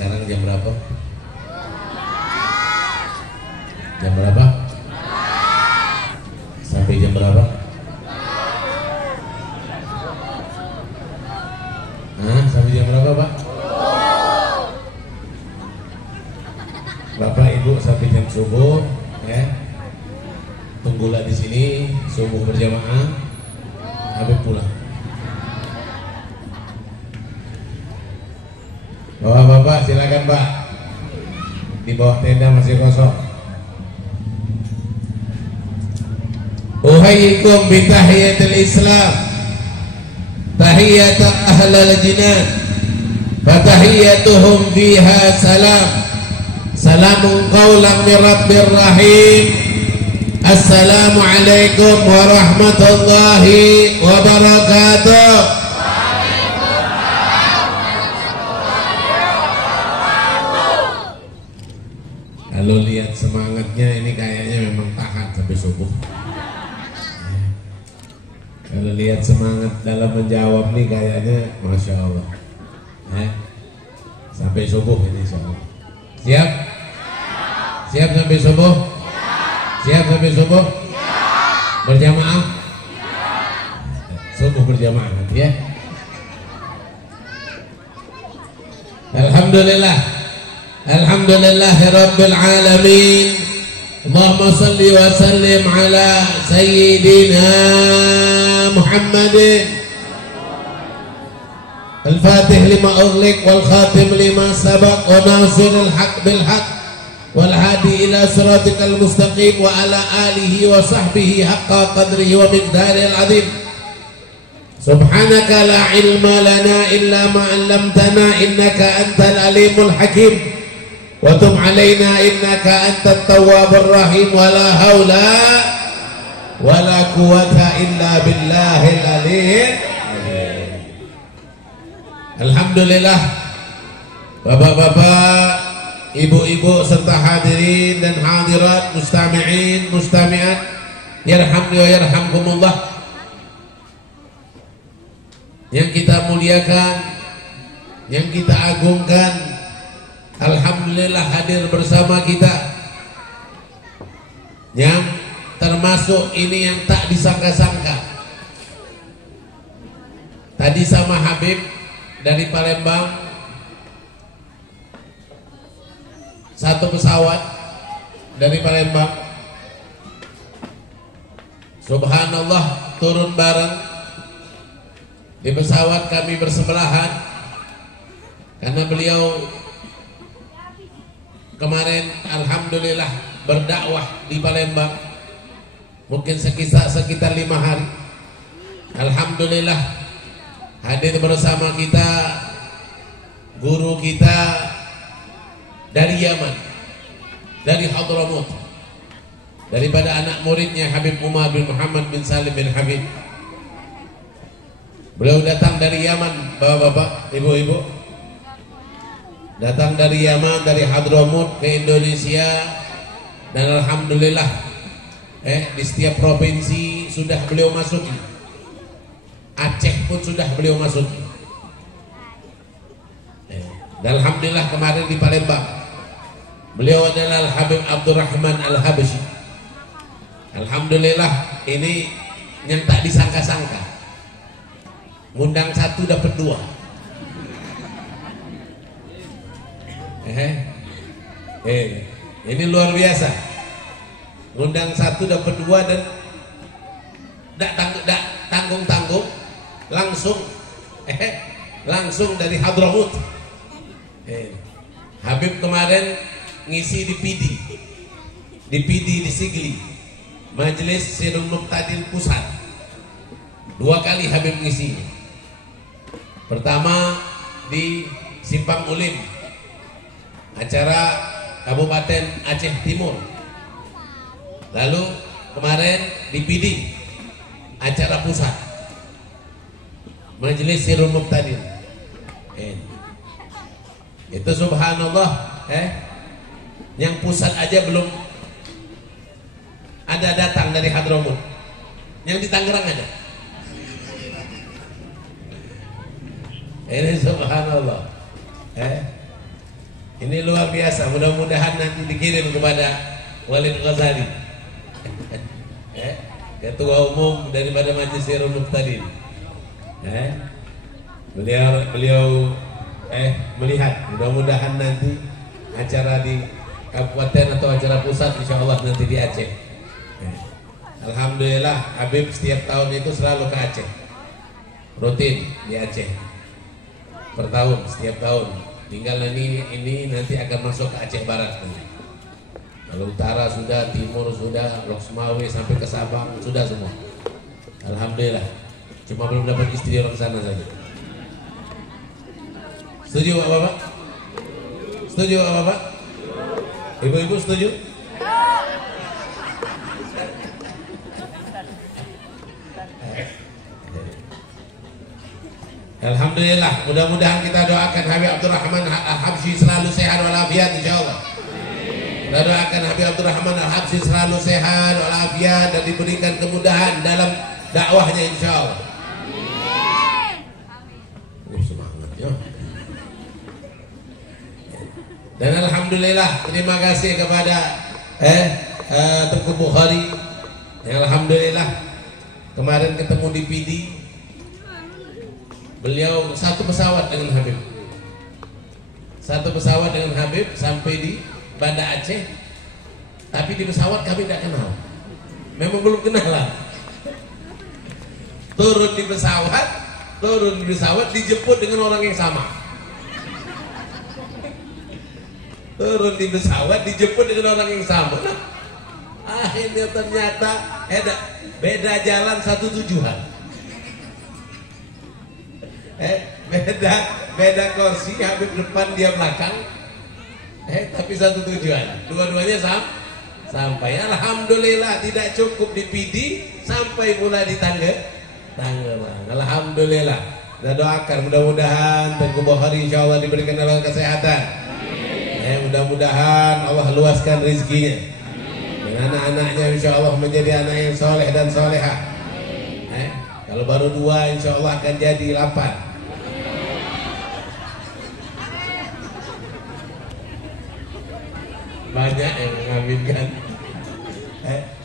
Sekarang jam berapa? Jam berapa? Sampai jam berapa? Sampai jam berapa, Pak? Bapak Ibu sampai jam subuh, ya. Tunggulah di sini subuh berjamaah, habis pulang. Bapak-bapak silakan, Pak. Di bawah tenda masih kosong. Uhayyikum bi tahiyatil Islam, tahiyat ahlal jinan, fa tahiyyatuhum fiha salam. Salamun qawlan min rabbir rahim. Assalamualaikum warahmatullahi wabarakatuh. Kalau lihat semangatnya ini kayaknya memang tahan sampai subuh. Kalau lihat semangat dalam menjawab nih kayaknya Masya Allah, sampai subuh ini insya Allah. Siap? Siap sampai subuh? Siap sampai subuh? Berjamaah? Subuh berjamaah nanti ya. Alhamdulillah, alhamdulillahi rabbil alamin. Allahumma salli wa sallim ala sayyidina Muhammadin al-fatih lima ughliq wal khatim lima sabaq wa nasiril haq bil haq wal hadi ila siratikal mustaqim wa ala alihi wa sahbihi haqqa qadrihi wa miqdaril azim. Subhanaka la ilma lana illa ma 'allamtana innaka antal alimul hakim wa tub 'alaina innaka antat tawwabur rahim wa la haula wa la quwwata illa billahil aliyyil. Alhamdulillah, bapak-bapak, ibu-ibu serta hadirin dan hadirat, mustami'in, mustami'at, yarhamni wa yarhamkumullah, yang kita muliakan, yang kita agungkan. Alhamdulillah hadir bersama kita, yang termasuk ini yang tak disangka-sangka. Tadi sama Habib dari Palembang, satu pesawat dari Palembang, subhanallah, turun bareng di pesawat. Kami bersebelahan karena beliau kemarin alhamdulillah berdakwah di Palembang, mungkin sekitar 5 hari. Alhamdulillah hadir bersama kita guru kita dari Yaman, dari Hadramut, daripada anak muridnya Habib Umar bin Muhammad bin Salim bin Habib. Beliau datang dari Yaman, bapak-bapak, ibu-ibu, datang dari Yaman, dari Hadramut ke Indonesia. Dan alhamdulillah di setiap provinsi sudah beliau masuki. Aceh pun sudah beliau masuk. Dan alhamdulillah kemarin di Palembang, beliau adalah Habib Abdurrahman Al-Habsyi. Alhamdulillah, ini yang tak disangka-sangka. Ngundang 1 dapat 2. Ini luar biasa. Ngundang 1 dapat 2 dan tak tanggung-tanggung, langsung dari Hadramut. Habib kemarin ngisi di PD di Sigli, Majelis Sirul Muqtadil Pusat. 2 kali Habib ngisi. Pertama di Simpang Ulim, acara Kabupaten Aceh Timur. Lalu kemarin di PD, acara pusat, Majelis Sirul Muqtadil. Itu subhanallah, yang pusat aja belum ada datang dari Hadramut. Yang di Tangerang ada. Ini subhanallah. Ini luar biasa, mudah-mudahan nanti dikirim kepada Walid Ghazali, ketua umum daripada Majelis Sirrul Muqtadin. Beliau melihat, mudah-mudahan nanti acara di kabupaten atau acara pusat insya Allah nanti di Aceh. Alhamdulillah Habib setiap tahun itu selalu ke Aceh, rutin di Aceh per tahun, setiap tahun. Tinggal ini nanti akan masuk ke Aceh Barat nanti. Kalau utara sudah, timur sudah, Lok Sumawe sampai ke Sabang sudah semua. Alhamdulillah. Cuma belum dapat istri orang sana saja. Setuju Pak Bapak? Setuju Pak Bapak? Ibu-ibu setuju? Alhamdulillah, mudah-mudahan kita doakan Habib Abdurrahman Al-Habsyi selalu sehat walafiat insyaallah. Kita doakan Habib Abdurrahman Al-Habsyi selalu sehat walafiat dan diberikan kemudahan dalam dakwahnya insyaallah. Amin. Semangat ya. Dan alhamdulillah terima kasih kepada Tengku Bukhari. Alhamdulillah kemarin ketemu di PD. Beliau satu pesawat dengan Habib, sampai di Banda Aceh. Tapi di pesawat kami tidak kenal, memang belum kenalan. Turun di pesawat dijemput dengan orang yang sama. Nah, akhirnya ternyata beda jalan satu tujuan. Beda kursi, Habib depan dia belakang, tapi satu tujuan, dua-duanya sampai. Alhamdulillah tidak cukup di PD, sampai pula di Tangerang. Alhamdulillah. Kita doakan mudah-mudahan Tengku Bukhari insyaallah diberikan dalam kesehatan. Mudah-mudahan Allah luaskan rezekinya. Dan anak-anaknya insyaallah menjadi anak yang soleh dan solehah. Kalau baru 2 insyaallah akan jadi 8. Banyak yang mengaminkan,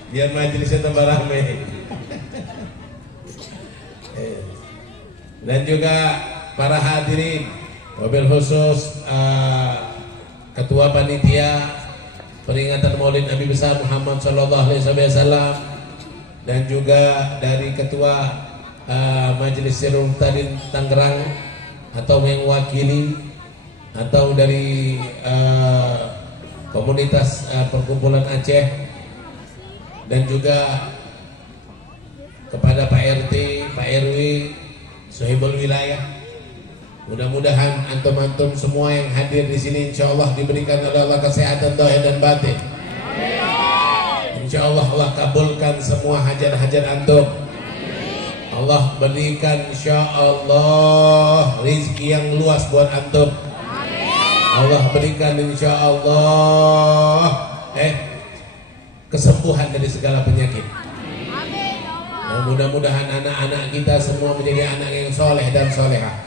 biar majelisnya tambah ramai. Dan juga para hadirin, wabil khusus ketua panitia peringatan Maulid Nabi besar Muhammad sallallahu alaihi wasallam, dan juga dari ketua Majelis Sirrul Muqtadin Tangerang atau yang mewakili, atau dari komunitas perkumpulan Aceh, dan juga kepada Pak RT, Pak RW, Sohibul Wilayah. Mudah-mudahan antum-antum semua yang hadir di sini insyaallah diberikan oleh Allah kesehatan zahir dan batin. Insyaallah Allah kabulkan semua hajat-hajat antum. Allah berikan insyaallah rezeki yang luas buat antum. Allah berikan insyaallah kesembuhan dari segala penyakit. Dan mudah-mudahan anak-anak kita semua menjadi anak yang soleh dan solehah.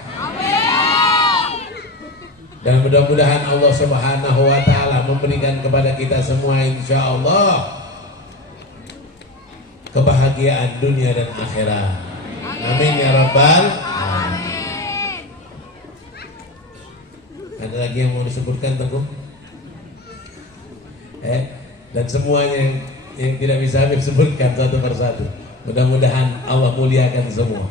Dan mudah-mudahan Allah Subhanahu wa ta'ala memberikan kepada kita semua insyaallah kebahagiaan dunia dan akhirat. Amin ya rabbal alamin. Ada lagi yang mau disebutkan Tengku? Dan semuanya yang tidak bisa Habib sebutkan satu persatu. Mudah-mudahan Allah muliakan semua.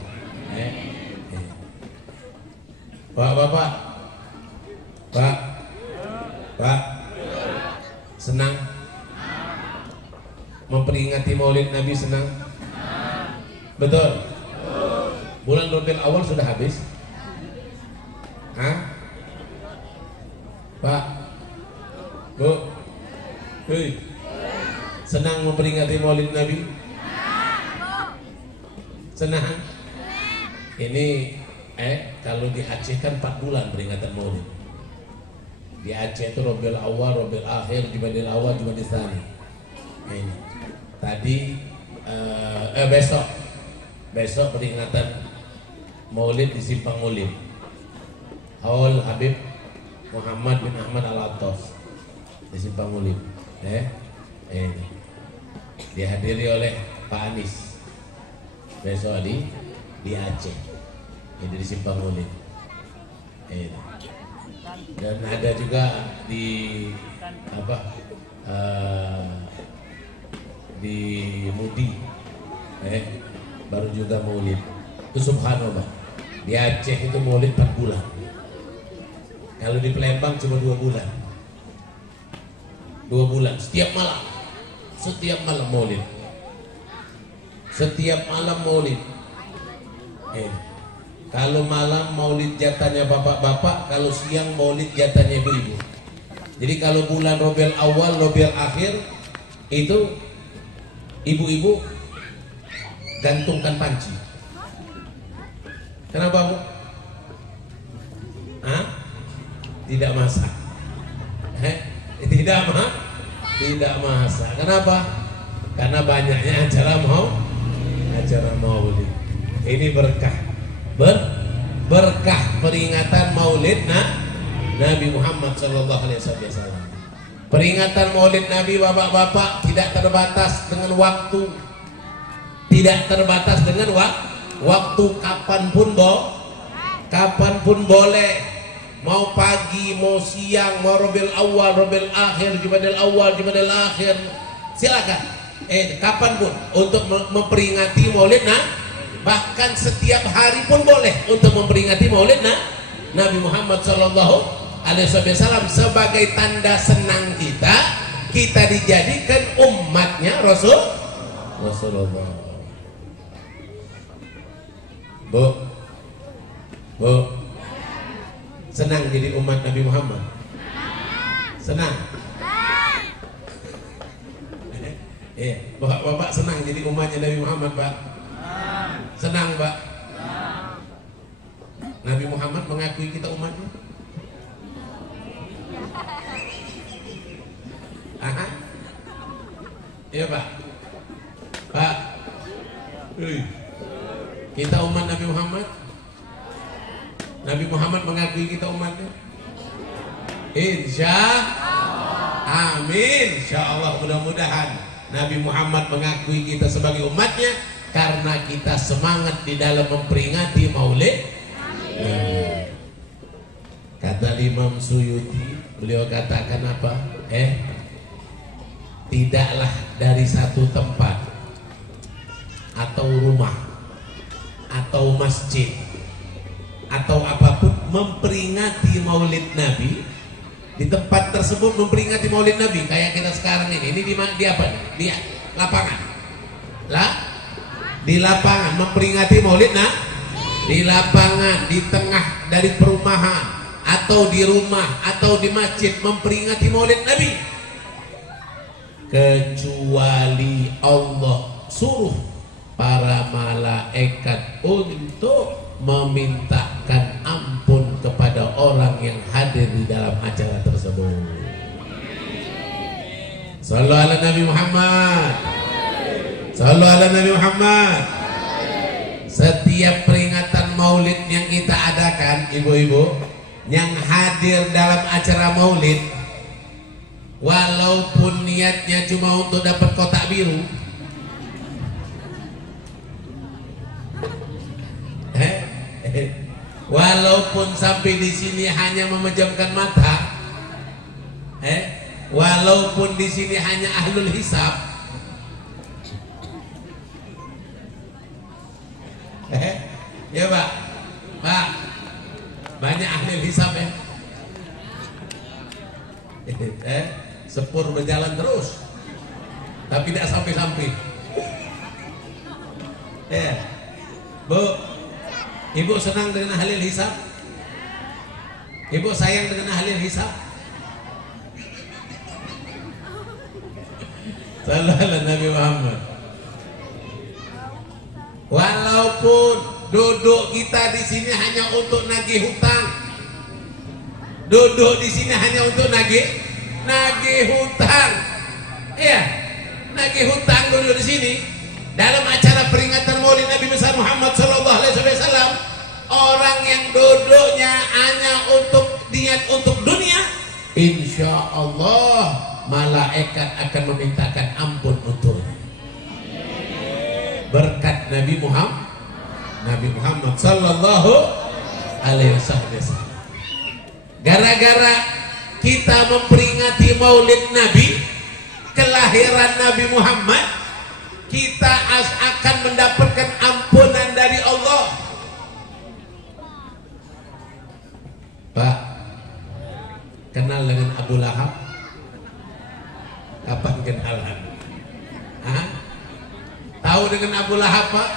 Pak, senang memperingati Maulid Nabi, senang? Betul? Bulan Rabiul Awal sudah habis? Pak, Bu, senang memperingati Maulid Nabi? Senang? Ini kalau di Aceh kan 4 bulan peringatan Maulid. Di Aceh itu Rabiul Awal, Rabiul Akhir, Jumadil Awal, Jumadil Tsani. Ini tadi besok peringatan Maulid di Simpang Maulid. Haul Habib Muhammad bin Ahmad Al-Attas di Simpang Ulin. Ini dihadiri oleh Pak Anies besok di Aceh. Ini di Simpang Ulin. Ini. Dan ada juga di di Mudi, baru juga maulid. Itu subhanallah, di Aceh itu maulid 4 bulan. Kalau di Palembang cuma 2 bulan. 2 bulan setiap malam maulid. Setiap malam maulid. Kalau malam maulid jatahnya bapak-bapak, kalau siang maulid jatahnya ibu-ibu. Jadi kalau bulan Rabiul Awal, Rabiul Akhir itu ibu-ibu gantungkan panci. Kenapa, Bu? Tidak masak. Tidak masak. Kenapa? Karena banyaknya acara maulid. Ini berkah peringatan maulid Nabi Muhammad SAW. Peringatan maulid Nabi, bapak-bapak, tidak terbatas dengan waktu, tidak terbatas dengan waktu, kapanpun boleh, mau pagi, mau siang, mau Rabiul Awal, Rabiul Akhir, Jumadil Awal, Jumadil Akhir, silakan, kapanpun untuk memperingati maulid bahkan setiap hari pun boleh untuk memperingati maulid Nabi Muhammad SAW sebagai tanda senang kita dijadikan umatnya Rasulullah. Bu, senang jadi umat Nabi Muhammad? Senang? Bapak senang jadi umatnya Nabi Muhammad, Pak? Senang, Pak? Nabi Muhammad mengakui kita umatnya? Iya, Pak? Pak? Kita umat Nabi Muhammad? Nabi Muhammad mengakui kita umatnya? Amin. Insya Allah, mudah-mudahan Nabi Muhammad mengakui kita sebagai umatnya karena kita semangat di dalam memperingati maulid. Kata Imam Suyuti, beliau katakan apa? Tidaklah dari satu tempat atau rumah atau masjid atau apapun memperingati maulid Nabi, di tempat tersebut memperingati maulid Nabi kayak kita sekarang ini di apa? Di lapangan di lapangan memperingati maulid di lapangan, di tengah dari perumahan atau di rumah atau di masjid memperingati maulid Nabi, kecuali Allah suruh para malaikat untuk memintakan ampun kepada orang yang hadir di dalam acara tersebut. Sallallahu ala Nabi Muhammad. Sallallahu ala Nabi Muhammad. Setiap peringatan maulid yang kita adakan, ibu-ibu yang hadir dalam acara maulid, walaupun niatnya cuma untuk dapat kotak biru, walaupun sampai di sini hanya memejamkan mata, walaupun di sini hanya ahlul hisab, ya Pak, banyak ahli hisab sepur berjalan terus, tapi tidak sampai-sampai. Bu, ibu senang dengan ahli hisab? Ibu sayang dengan ahli hisab? Sallallahu alaihi Nabi Muhammad. Walaupun duduk kita di sini hanya untuk nagih hutang, duduk di sini hanya untuk nagih hutang, nagih hutang dulu di sini. Dalam acara peringatan Maulid Nabi besar Muhammad SAW, orang yang duduknya hanya untuk niat untuk dunia, insya Allah malaikat akan memintakan ampun untuknya. Berkat Nabi Muhammad sallallahu alaihi wasallam. Gara-gara kita memperingati Maulid Nabi, kelahiran Nabi Muhammad, kita akan mendapatkan ampunan dari Allah. Pak, kenal dengan Abu Lahab? Kapan kenalan? Hah? Tahu dengan Abu Lahab, Pak?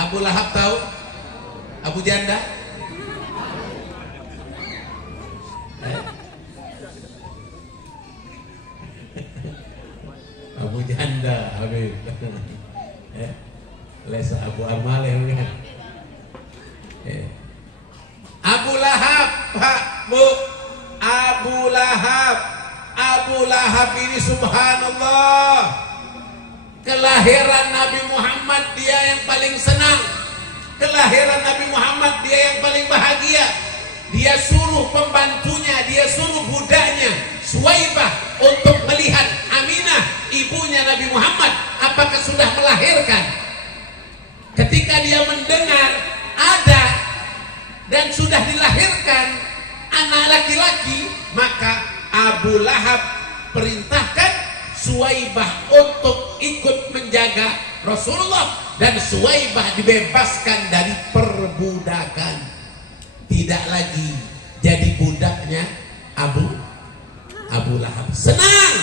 Abu Lahab tahu? Abu Janda? Abu Janda, Habib. Lesa Abu Armaleh kan? Abu Lahab, Pak, Bu. Abu Lahab ini subhanallah, kelahiran Nabi Muhammad dia yang paling senang, kelahiran Nabi Muhammad dia yang paling bahagia. Dia suruh pembantunya, dia suruh budaknya Suwaibah untuk melihat Aminah, ibunya Nabi Muhammad, apakah sudah melahirkan. Ketika dia mendengar ada dan sudah dilahirkan anak laki-laki, maka Abu Lahab perintahkan Suwaibah untuk ikut menjaga Rasulullah, dan Suwaibah dibebaskan dari perbudakan, tidak lagi jadi budaknya Abu Lahab. Senang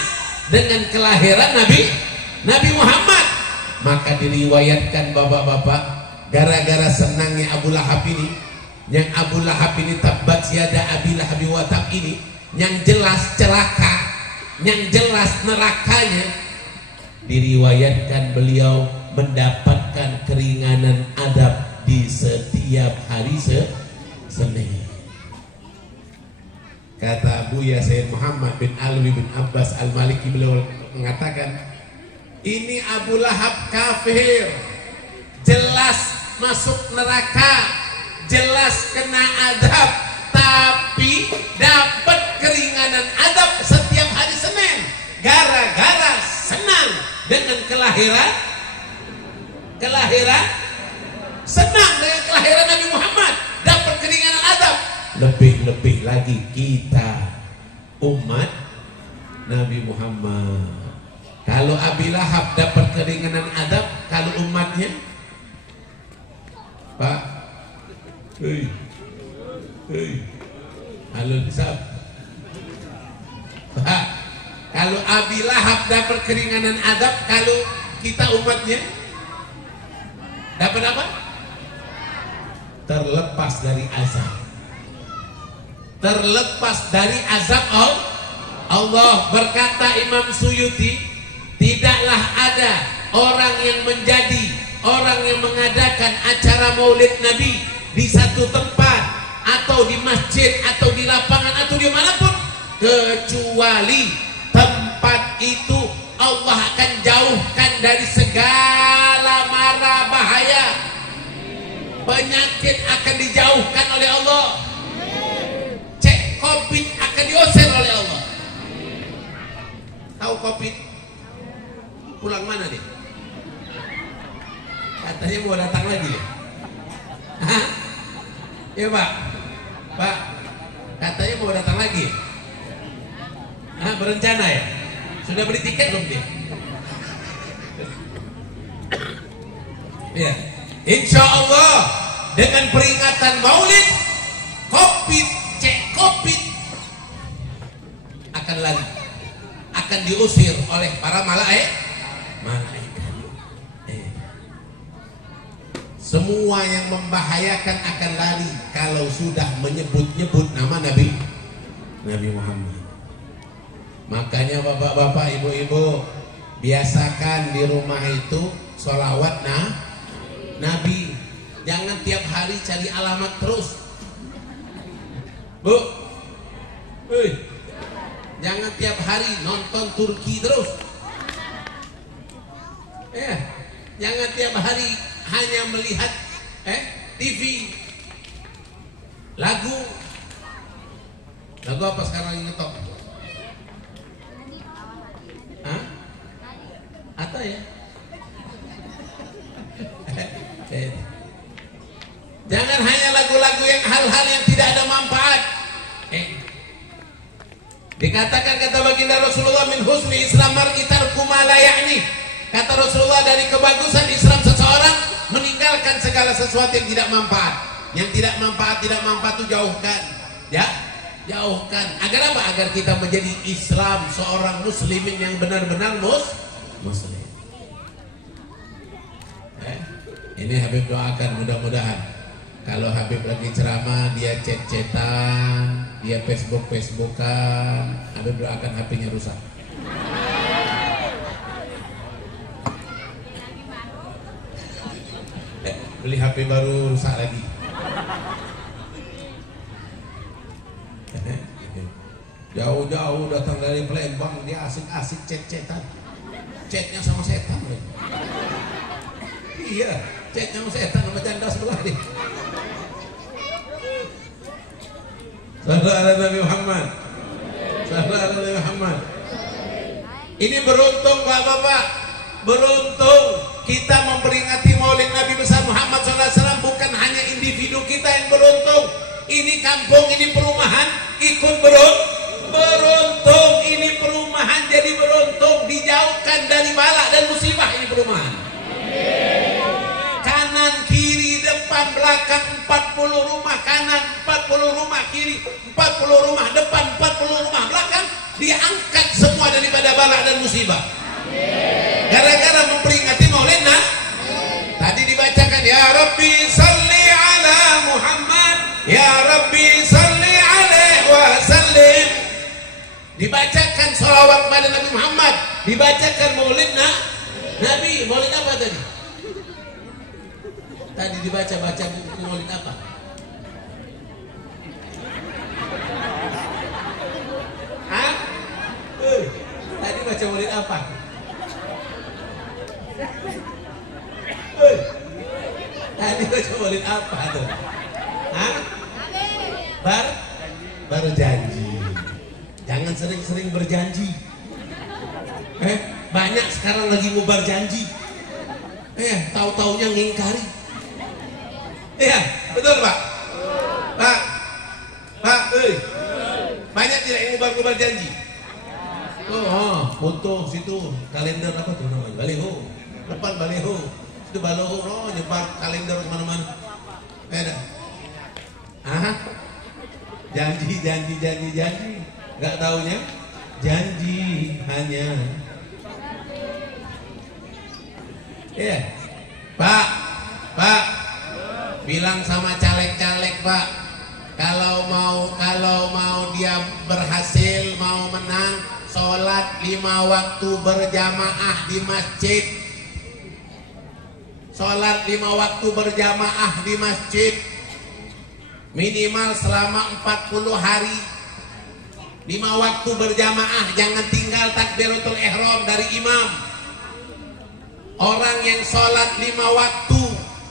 dengan kelahiran Nabi Muhammad. Maka diriwayatkan bapak-bapak, gara-gara senangnya Abu Lahab ini, yang Abu Lahab ini tabbat yada Abi Lahab wa tab ini, yang jelas celaka, yang jelas nerakanya, diriwayatkan beliau mendapatkan keringanan adab di setiap hari Senin. Kata Buya Sayyid Muhammad bin Alwi bin Abbas Al-Maliki, beliau mengatakan, ini Abu Lahab kafir, jelas masuk neraka, jelas kena adab, tapi dapat keringanan adab setiap hari Senin gara-gara senang dengan kelahiran, senang dengan kelahiran Nabi Muhammad, dapat keringanan adab. Lebih-lebih lagi kita umat Nabi Muhammad. Kalau Abi Lahab dapat keringanan adab, kalau umatnya, Pak, halo Sab, Pak, kalau Abi Lahab dapat keringanan adab, kalau kita umatnya dapat apa? Terlepas dari azab, terlepas dari azab Allah. Berkata Imam Suyuti, tidaklah ada orang yang menjadi orang yang mengadakan acara Maulid Nabi di satu tempat atau di masjid atau di lapangan atau dimanapun, kecuali tempat itu Allah akan jauhkan dari segala mara bahaya, penyakit akan dijauhkan oleh Allah, cek COVID akan diusir oleh Allah. Tahu COVID pulang mana dia? Katanya mau datang lagi ya? Hah? Ya Pak, katanya mau datang lagi. Hah, berencana ya? Sudah beli tiket belum dia? Ya, insya Allah dengan peringatan Maulid, COVID, cek COVID akan lari, akan diusir oleh para malaikat. Semua yang membahayakan akan lari kalau sudah menyebut-nyebut nama Nabi Muhammad. Makanya bapak-bapak, ibu-ibu, biasakan di rumah itu sholawat Nabi. Jangan tiap hari cari alamat terus, Bu. Jangan tiap hari nonton Turki terus. Jangan tiap hari hanya melihat TV, lagu, Lagu apa sekarang lagi ngetop? Hah? Atau ya? Jangan hanya lagu-lagu yang hal-hal yang tidak ada manfaat. Dikatakan kata baginda Rasulullah, min husni Islam mar'i tarku ma la ya'ni. Kata Rasulullah, dari kebagusan Islam seseorang meninggalkan segala sesuatu yang tidak manfaat. Yang tidak manfaat itu jauhkan. Ya, jauhkan. Agar apa? Agar kita menjadi Islam, seorang muslimin yang benar-benar muslim. Ini Habib doakan mudah-mudahan. Kalau Habib lagi ceramah, dia chat-chatan, dia Facebook-Facebookan, Habib doakan HP-nya rusak. Beli HP baru rusak lagi. Jauh-jauh datang dari Palembang, dia asik-asik chat-chatan. Chatnya sama setan. Iya, chatnya sama setan, sama janda sebelah nih. Sallallahu alaihi Nabi Muhammad. Sallallahu alaihi Muhammad. Ini beruntung Bapak-bapak, beruntung kita memperingati Maulid Nabi besar Muhammad SAW. Bukan hanya individu kita yang beruntung. Ini kampung, ini perumahan ikut beruntung. Ini perumahan jadi beruntung, dijauhkan dari bala dan musibah. Ini perumahan. Kanan kiri depan belakang 40 rumah, kanan 40 rumah kiri, 40 rumah depan, 40 rumah belakang, diangkat semua daripada bala dan musibah. Gara-gara memperingati Maulid Nabi. Tadi dibacakan ya Rabbi salli ala Muhammad, ya Rabbi salli alaihi wasallim. Dibacakan sholawat pada Nabi Muhammad, dibacakan Maulid Nabi. Maulid apa tadi? Tadi dibaca-baca buku Maulid apa? Hah? Tadi baca Maulid apa? Tadi baca Maulid apa tuh? Hah? Berjanji. Jangan sering-sering berjanji. Banyak sekarang lagi ngubar janji. Tahu-taunya ngingkari. Iya, betul Pak. Pak, banyak tidak yang ngubar-ngubar janji. Foto situ, kalender apa tuh namanya? Baliho. Depan baliho. Itu baliho, nyebar kalender kemana-mana. Janji. Gak taunya janji hanya. Iya, Pak, bilang sama caleg-caleg Pak, kalau mau dia berhasil, mau menang, sholat 5 waktu berjamaah di masjid. Sholat 5 waktu berjamaah di masjid minimal selama 40 hari. 5 waktu berjamaah, jangan tinggal takbiratul ihram dari imam. Orang yang sholat 5 waktu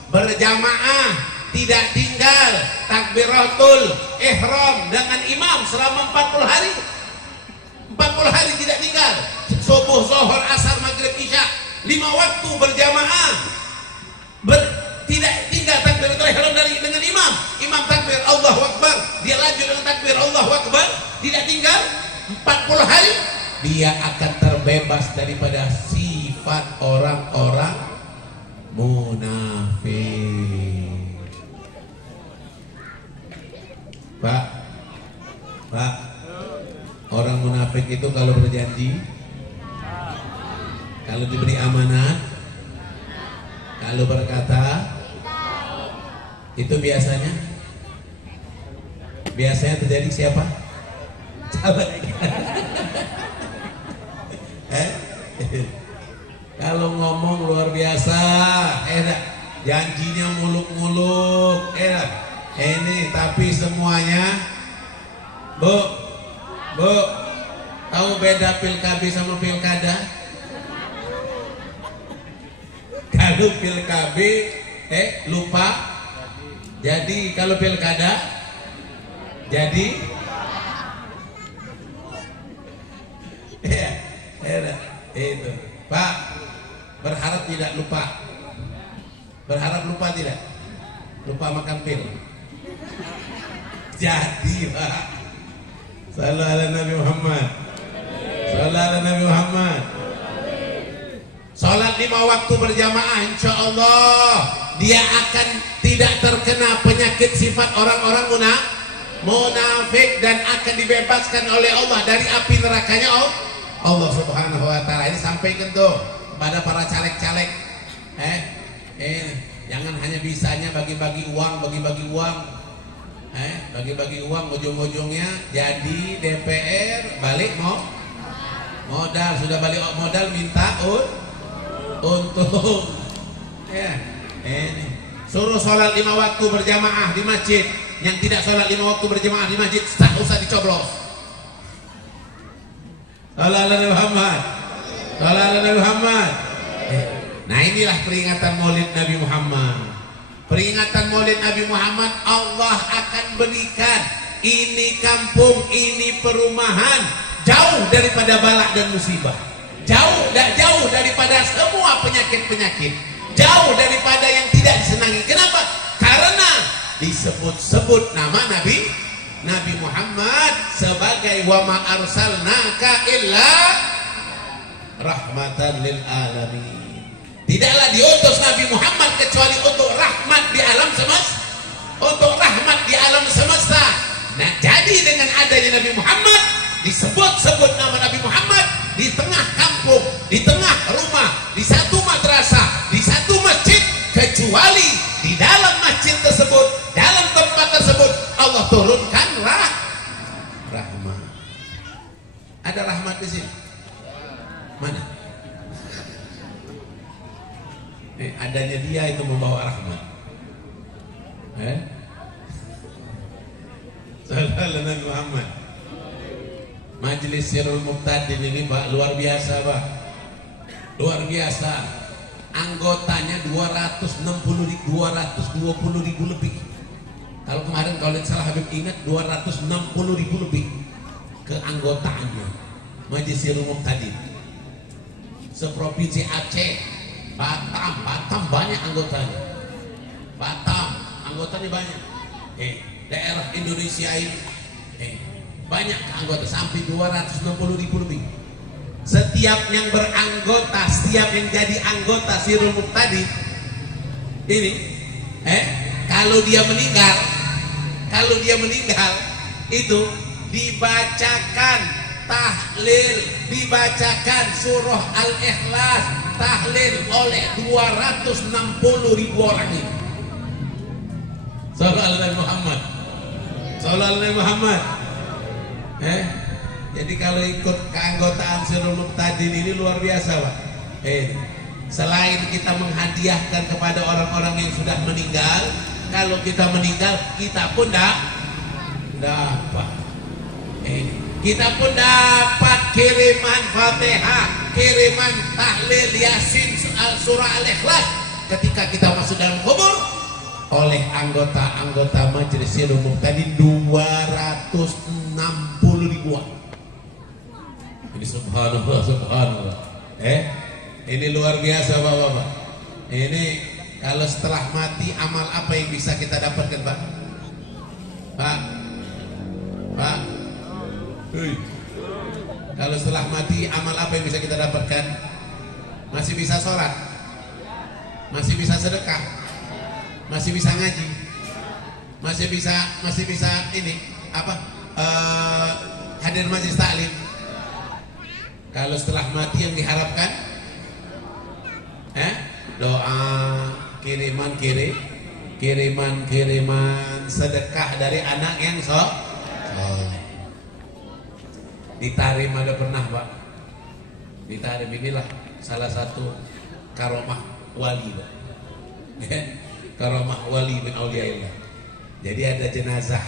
berjamaah tidak tinggal takbiratul ihram dengan imam selama 40 hari. 40 hari tidak tinggal. Subuh, zuhur, asar, maghrib, isya, 5 waktu berjamaah. Tidak tinggal takbiratul ihram dengan imam. Imam takbir Allahu Akbar, dia lanjut dengan takbir Allahu Akbar, tidak tinggal 40 hari. Dia akan terbebas daripada sifat orang-orang munafik. Pak, orang munafik itu kalau berjanji, kalau diberi amanat, kalau berkata, itu biasanya terjadi siapa? Kalau ngomong luar biasa, janjinya muluk-muluk, ini tapi semuanya, Bu, tahu beda pilkabi sama pilkada? Kalau pilkabi, lupa. Jadi kalau pilkada, jadi Itu Pak, berharap tidak lupa. Berharap lupa tidak? Lupa makan pil. Jadi Pak, sallallahu alaihi Nabi Muhammad, sallallahu alaihi Nabi Muhammad. Salat 5 waktu berjamaah, insya Allah dia akan tidak terkena penyakit sifat orang-orang munafik dan akan dibebaskan oleh Allah dari api nerakanya Allah Subhanahu wa taala. Ini sampaikan tuh pada para caleg-caleg. Jangan hanya bisanya bagi-bagi uang, bagi-bagi uang ujung-ujungnya jadi DPR balik modal, sudah balik modal minta untung. Ya, ini suruh sholat 5 waktu berjamaah di masjid. Yang tidak sholat 5 waktu berjamaah di masjid tak usah dicoblos. Sallallahu alaihi Muhammad, sallallahu alaihi Muhammad. Nah inilah peringatan Maulid Nabi Muhammad. Peringatan Maulid Nabi Muhammad, Allah akan berikan ini kampung, ini perumahan jauh daripada balak dan musibah, jauh daripada semua penyakit-penyakit, jauh daripada yang tidak disenangi. Kenapa? Karena disebut-sebut nama Nabi Muhammad sebagai wa ma arsalnaka illa rahmatan lil alamin. Tidaklah diutus Nabi Muhammad kecuali untuk rahmat di alam semesta, untuk rahmat di alam semesta. Nah, jadi dengan adanya Nabi Muhammad, disebut-sebut nama Nabi Muhammad di tengah kampung, di tengah rumah, di satu madrasah, di satu masjid, kecuali di dalam masjid tersebut, dalam tempat tersebut Allah turunkan rahmat. Ada rahmat di sini? Mana? Adanya dia itu membawa rahmat. Sallallahu alaihi Muhammad. Majelis Sirul Muqtadin ini Pak luar biasa Pak, luar biasa. Anggotanya 220 ribu lebih. Kalau kemarin kalau salah Habib ingat 260 ribu lebih keanggotaannya Majelis Sirul Muqtadin. Seprovinsi Aceh, Batam banyak anggotanya. Batam anggotanya banyak. Daerah Indonesia ini banyak anggota sampai 260 ribu lebih. Setiap yang beranggota, setiap yang jadi anggota Sirul Muqtadin ini, kalau dia meninggal itu dibacakan tahlil, dibacakan surah Al-Ikhlas, tahlil oleh 260 ribu orang ini. Sallallahu alaihi Muhammad, sallallahu alaihi Muhammad. Jadi kalau ikut keanggotaan Sirul Muqtadin ini luar biasa Pak. Selain kita menghadiahkan kepada orang-orang yang sudah meninggal, kalau kita meninggal kita pun dapat. Kita pun dapat kiriman Fatihah, kiriman tahlil Yasin, surah Al-Ikhlas ketika kita masuk dalam kubur oleh anggota-anggota Majelis Sirul Muqtadin 260 ribuan. Ini subhanallah, subhanallah. Ini luar biasa Bapak-bapak. Ini kalau setelah mati amal apa yang bisa kita dapatkan Pak? Pak. Kalau setelah mati amal apa yang bisa kita dapatkan? Masih bisa sholat, masih bisa sedekah, masih bisa ngaji, masih bisa ini apa? Hadir majelis taklim. Kalau setelah mati yang diharapkan doa, kiriman sedekah dari anak yang Ditarim ada pernah Pak. Ditarim inilah salah satu karomah wali Pak. Karomah wali bin auliyaillah. Jadi ada jenazah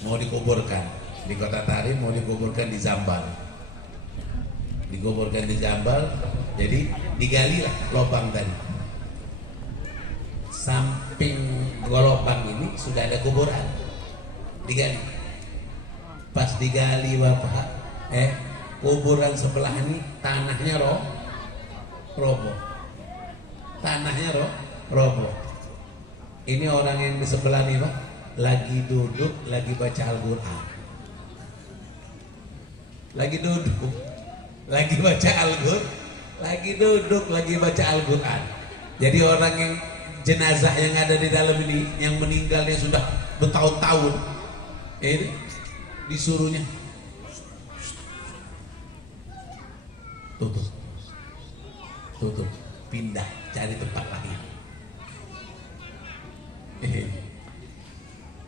mau dikuburkan di kota Tarim, mau dikuburkan di Zambal. Dikuburkan di Zambal, jadi digalilah lubang tadi. Samping lubang ini sudah ada kuburan. Digali. Pas digali Bapak, kuburan sebelah ini tanahnya roboh. Tanahnya roboh. Ini orang yang di sebelah nih Pak, lagi duduk, lagi baca Al-Quran. Lagi duduk, lagi baca Al-Quran. Lagi duduk, lagi baca Al-Quran. Jadi orang yang jenazah yang ada di dalam ini, yang meninggalnya sudah bertahun-tahun, ini disuruhnya tutup, pindah, cari tempat lain.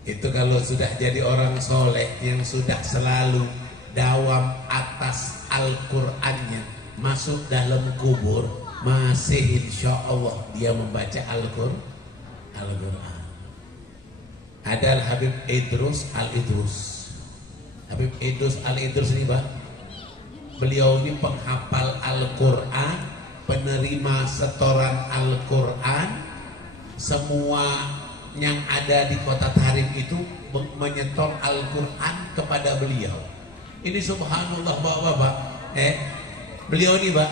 Itu kalau sudah jadi orang soleh yang sudah selalu dawam atas Al-Qur'annya, masuk dalam kubur masih insya Allah dia membaca Al-Qur'an. Ada Habib Idrus Al-Idrus. Habib Idrus Al-Idrus ini Pak, beliau ini penghafal Al-Quran, penerima setoran Al-Quran. Semua yang ada di kota Tarim itu menyetor Al-Quran kepada beliau. Ini subhanallah Bapak-bapak, beliau ini Pak,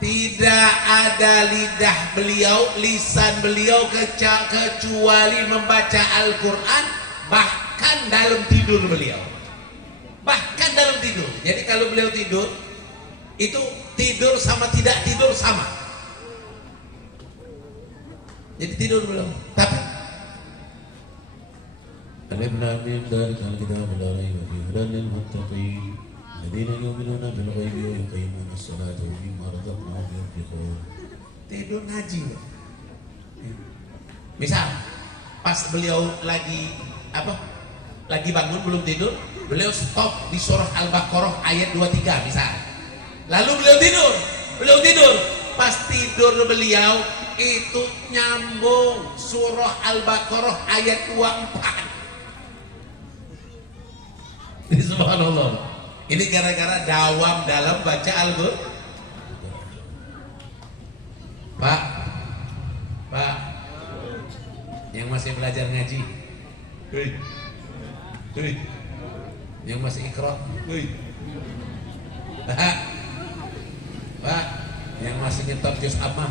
tidak ada lidah beliau, lisan beliau kecuali membaca Al-Quran, bahkan dalam tidur beliau. Bahkan dalam tidur. Jadi kalau beliau tidur, itu tidur sama tidak tidur sama. Jadi tidur beliau. Tapi Alif Lam Mim dzalikal kitabul la raiba fihi hudan lil muttaqin alladzina yu'minuna bil ghaibi wa yuqimuna as-salata wa mimma razaqnahum yunfiqun. Tidur ngaji. Misal pas beliau lagi lagi bangun belum tidur, beliau stop di surah Al-Baqarah ayat 23 misal. Lalu beliau tidur. Pas tidur beliau itu nyambung surah Al-Baqarah ayat 24. Ini subhanallah. Ini gara-gara dawam dalam baca Al-Qur'an. Pak, yang masih belajar ngaji, yang masih Iqra, Pak, yang masih nyetor juz Amma,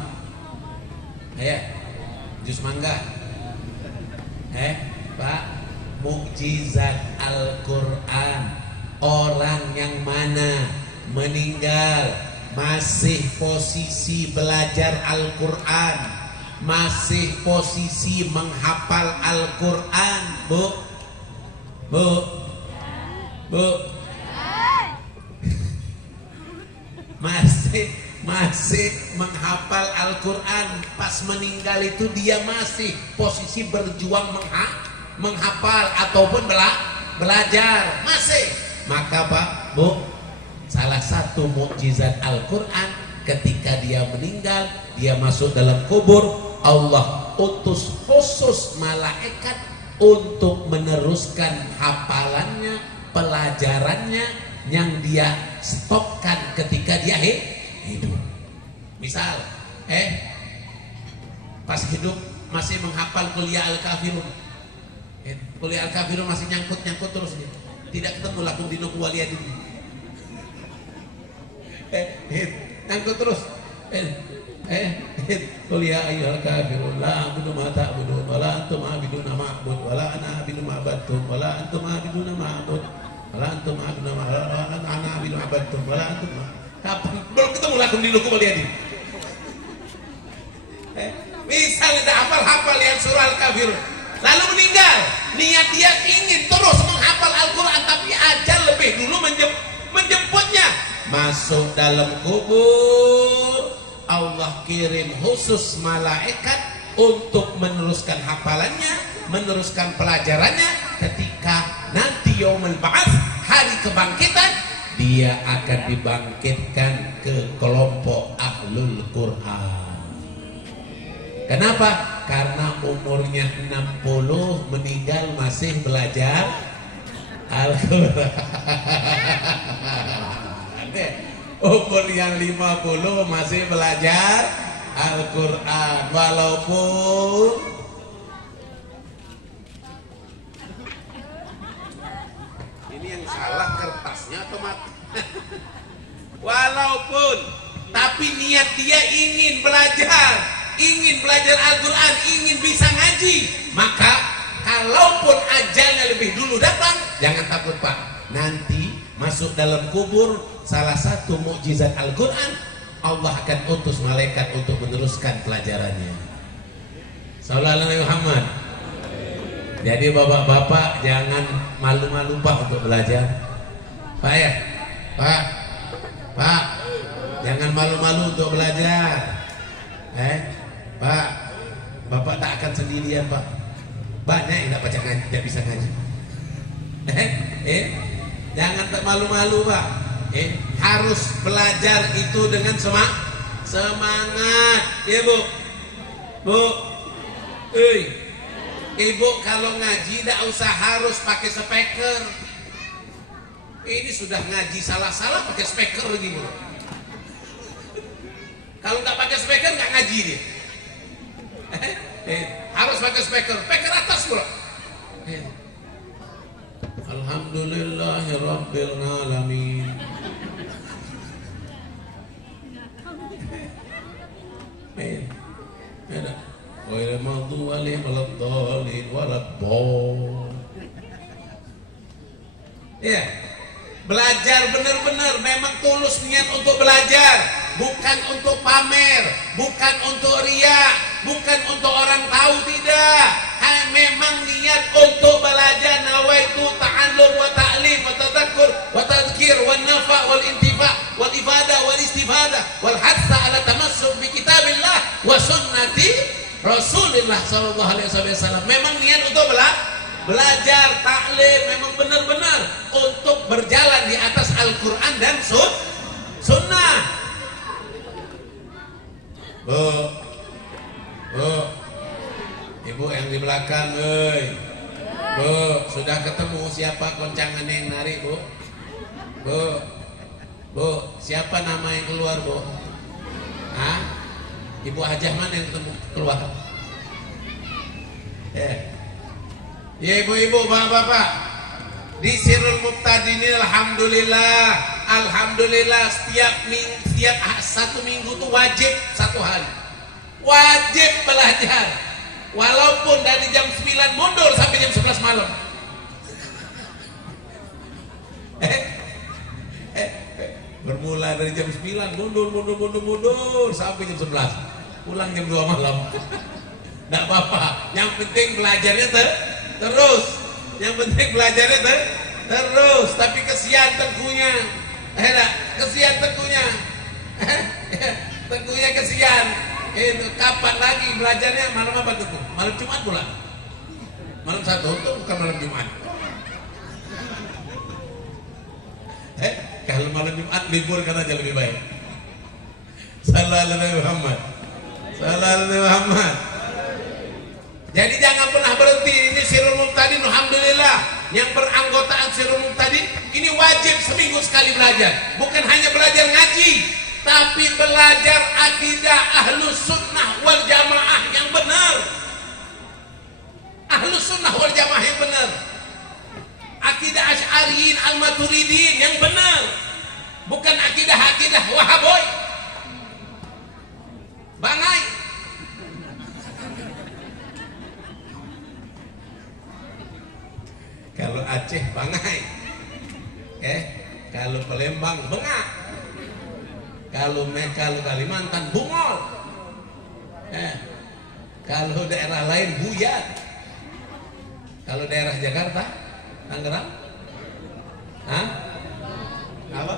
juz Mangga, Pak, mukjizat Al-Quran, orang yang mana meninggal masih posisi belajar Al-Quran, masih posisi menghafal Al-Quran, Bu, masih menghafal Al-Quran, pas meninggal itu dia masih posisi berjuang menghafal ataupun belajar masih. Maka Pak, Bu, salah satu mukjizat Al-Quran, ketika dia meninggal, dia masuk dalam kubur, Allah utus khusus malaikat untuk meneruskan hafalannya, pelajarannya yang dia stopkan ketika dia hidup. Misal, pas hidup masih menghafal kuliah Al-Kafirun, kuliah Al-Kafirun masih nyangkut terus dia. Tidak ketemu lakum dinukum waliyadin. Nyangkut terus. Kuliah ayyuhal kafirun la a'budu ma ta'budun wa la antum a'biduna ma a'bud wa la ana a'budu ma abadtum wa la antum a'biduna ma a'bud wa la antum a'biduna ma ana a'budu ma abadtum wa la antum kapan belum ketemu lakum dinukum waliyadin. Misalnya dah hafal yang surah Al-Kafirun, lalu meninggal, niat dia ingin terus menghafal Al-Quran, tapi ajal lebih dulu menjemputnya. Masuk dalam kubur, Allah kirim khusus malaikat untuk meneruskan hafalannya, meneruskan pelajarannya. Ketika nanti yaumul ba'ats, hari kebangkitan, dia akan dibangkitkan ke kelompok ahlul Quran. Kenapa? Karena umurnya 60, meninggal masih belajar Al-Quran. Umur yang 50 masih belajar Al-Quran, walaupun ini yang salah kertasnya atau mati. Walaupun tapi niat dia ingin belajar Al-Quran, ingin bisa ngaji, maka kalaupun ajalnya lebih dulu datang, jangan takut Pak, nanti masuk dalam kubur salah satu mukjizat Al-Quran, Allah akan utus malaikat untuk meneruskan pelajarannya. Sallallahu alaihi Muhammad. Jadi bapak-bapak jangan malu-malu Pak untuk belajar. Pak ya, Pak, jangan malu-malu untuk belajar. Pak, bapak tak akan sendirian Pak. Banyak yang tak baca ngaji, tidak bisa ngaji. Jangan tak malu-malu Pak. Harus belajar itu dengan semangat. Ya Bu, Ibu kalau ngaji tidak usah harus pakai speaker. Ini sudah ngaji salah-salah pakai speaker gitu. Kalau nggak pakai speaker nggak ngaji dia. Harus pakai speaker atas bro. Alhamdulillahirabbil alamin. Ghairil maghdubi alaihim waladdallin waladdallin. Ya, belajar benar-benar memang tulus niat untuk belajar, bukan untuk pamer, bukan untuk riya, bukan untuk orang tahu, tidak. Memang niat untuk belajar, nawaitu ta'allum wa ta'lim wa tadhakkur wa tadhkir wa nafa wal intifa wal ifadah wal istifadah wal hatsa ala tamassuk bi kitabillah wa sunnati Rasulullah sallallahu alaihi wasallam. Memang niat untuk belajar taklim, memang benar-benar untuk berjalan di atas Al-Quran dan sunnah. Bu, ibu yang di belakang, Bu, sudah ketemu siapa koncangan yang narik Bu? Bu, siapa nama yang keluar Bu? Ibu Hajah mana yang ketemu keluar? Ya ibu-ibu, bapak-bapak, di Sirul Muqtadi ini alhamdulillah setiap satu minggu itu wajib satu hari, wajib belajar, walaupun dari jam 9 mundur sampai jam 11 malam. Bermula dari jam 9 mundur sampai jam 11, pulang jam 2 malam. Tidak apa-apa, yang penting belajarnya terus, yang penting belajarnya terus. Tapi kesian tengkunya, kesian tengkunya, tengkunya kesian. Kapan lagi belajarnya? Malam apa tengku? Malam Jumat pula. Malam 1 itu bukan malam Jumat. Kalau malam Jumat liburkan aja lebih baik. Sallallahu alaihi Muhammad. Sallallahu alaihi Muhammad. Jadi jangan pernah berhenti. Ini Sirul Muqtadi, alhamdulillah, yang beranggotaan Sirul Muqtadi ini wajib seminggu sekali belajar. Bukan hanya belajar ngaji, tapi belajar akidah Ahlus Sunnah wal Jamaah yang benar. Ahlus Sunnah wal Jamaah yang benar. Akidah Asy'ariyin Al-Maturidin yang benar. Bukan akidah Wahaboy, Bangai. Kalau Aceh Bangai, kalau Palembang Bengak, kalau Kalimantan Bungol, kalau daerah lain Buyat, kalau daerah Jakarta Tangerang, apa?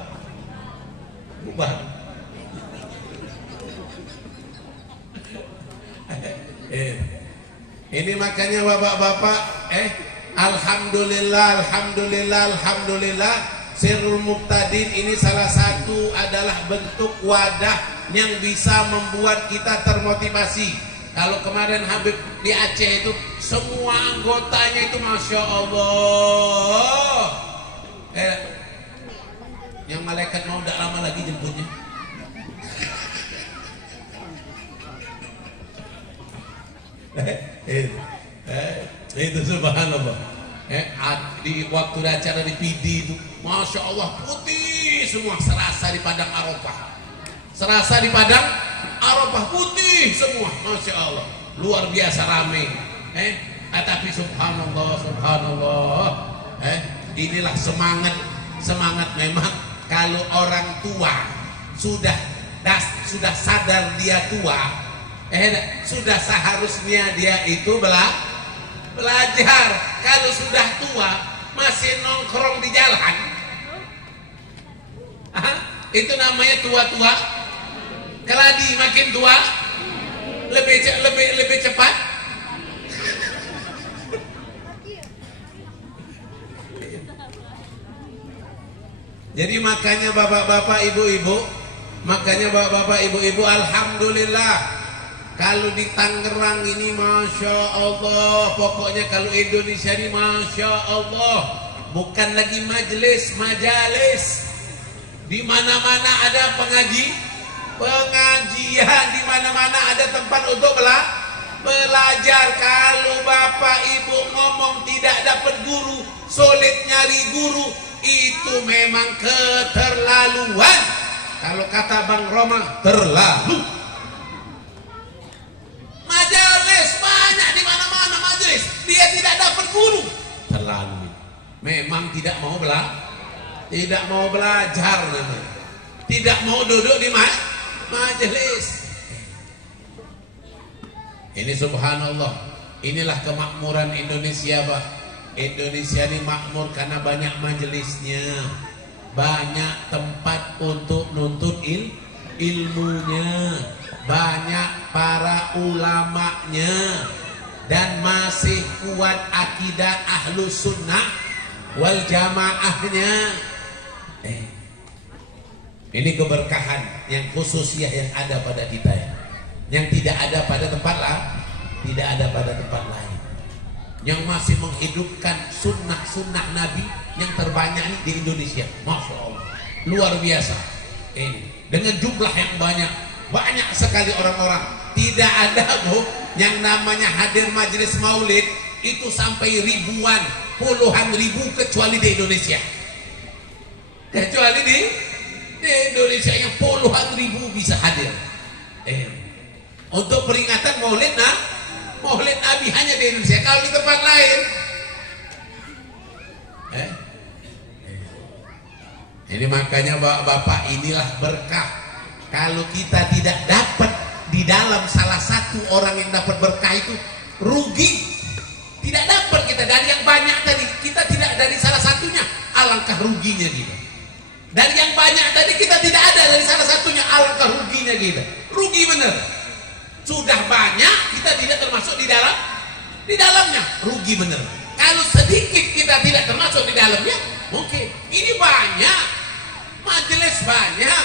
Bubar. Ini makanya bapak-bapak, alhamdulillah Sirul Muqtadin ini salah satu adalah bentuk wadah yang bisa membuat kita termotivasi. Kalau kemarin Habib di Aceh itu semua anggotanya itu Masya Allah, yang malaikat mau tidak lama lagi jemputnya. Itu subhanallah. Di waktu acara di PD itu Masya Allah putih semua, serasa di padang Arafah, Serasa di padang Arafah putih semua, masya Allah, luar biasa ramai. Tapi subhanallah, subhanallah. Inilah semangat memang. Kalau orang tua sudah sadar dia tua, sudah seharusnya dia itu belajar. Kalau sudah tua masih nongkrong di jalan, itu namanya tua-tua. Keladi makin tua lebih cepat. Jadi makanya bapak-bapak ibu-ibu, alhamdulillah kalau di Tangerang ini masya Allah, pokoknya kalau Indonesia ini masya Allah, bukan lagi majalis, di mana-mana ada pengajian, di mana-mana ada tempat untuk belajar. Kalau bapak ibu ngomong tidak dapat guru, sulit nyari guru, itu memang keterlaluan. Kalau kata Bang Roma, terlalu. Majalis banyak di mana-mana majelis, dia tidak dapat guru, terlalu. Memang tidak mau belajar namanya. Tidak mau duduk di majelis. Ini subhanallah, inilah kemakmuran Indonesia, Pak. Indonesia ini makmur karena banyak majelisnya, banyak tempat untuk nuntut ilmunya, banyak para ulamanya, dan masih kuat akidah ahlus sunnah wal jamaahnya. Ini keberkahan yang khusus yang ada pada kita, yang tidak ada pada tempat lain. Yang masih menghidupkan sunnah Nabi yang terbanyak di Indonesia, masya Allah, luar biasa. Dengan jumlah yang banyak sekali orang-orang. Tidak ada yang namanya hadir majelis maulid itu sampai ribuan, puluhan ribu, kecuali di Indonesia. Kecuali di Indonesia yang puluhan ribu bisa hadir untuk peringatan maulid Nabi hanya di Indonesia. Kalau di tempat lain, ini makanya bapak, inilah berkah. Kalau kita tidak dapat di dalam salah satu orang yang dapat berkah itu rugi. Tidak dapat kita dari yang banyak tadi, kita tidak dari salah satunya, alangkah ruginya kita. Dari yang banyak tadi kita tidak ada dari salah satunya, alangkah ruginya kita. Rugi bener. Sudah banyak kita tidak termasuk di dalamnya, rugi bener. Kalau sedikit kita tidak termasuk di dalamnya, mungkin. Ini banyak, majelis banyak,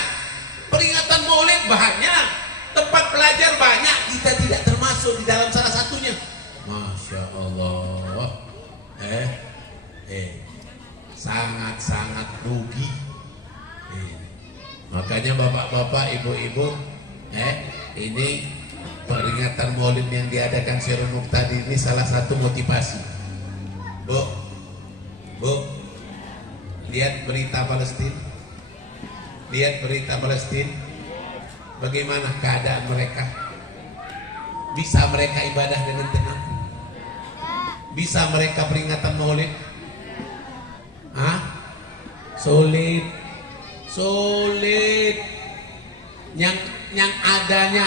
peringatan maulid banyak, tempat belajar banyak, kita tidak termasuk di dalam salah satunya. Masya Allah, sangat-sangat rugi. Makanya bapak-bapak, ibu-ibu, ini peringatan maulid yang diadakan Syirul Muqtadi ini salah satu motivasi. Bu, lihat berita Palestina, bagaimana keadaan mereka. Bisa mereka ibadah dengan tenang? Bisa mereka peringatan maulid? Sulit. Yang adanya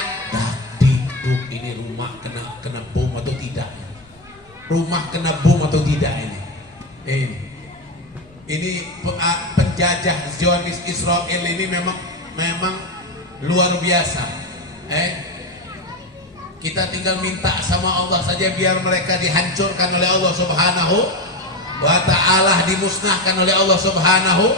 ini rumah kena bom atau tidak? Rumah kena bom atau tidak ini? Ini penjajah Zionis Israel ini memang luar biasa. Kita tinggal minta sama Allah saja biar mereka dihancurkan oleh Allah Subhanahu wa ta'ala, dimusnahkan oleh Allah Subhanahu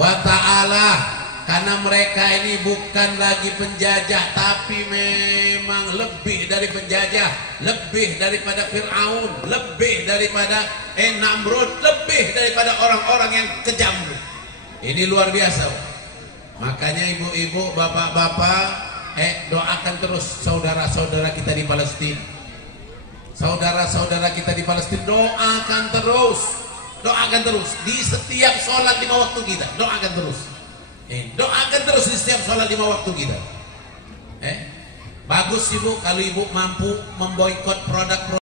wa ta'ala. Karena mereka ini bukan lagi penjajah, tapi memang lebih dari penjajah, lebih daripada Fir'aun, lebih daripada Namrud, lebih daripada orang-orang yang kejam. Ini luar biasa. Makanya ibu-ibu, bapak-bapak, doakan terus saudara-saudara kita di Palestina. Saudara-saudara kita di Palestina, doakan terus di setiap sholat 5 waktu kita, doakan terus. Doakan terus di setiap sholat 5 waktu kita. Bagus ibu kalau ibu mampu memboikot produk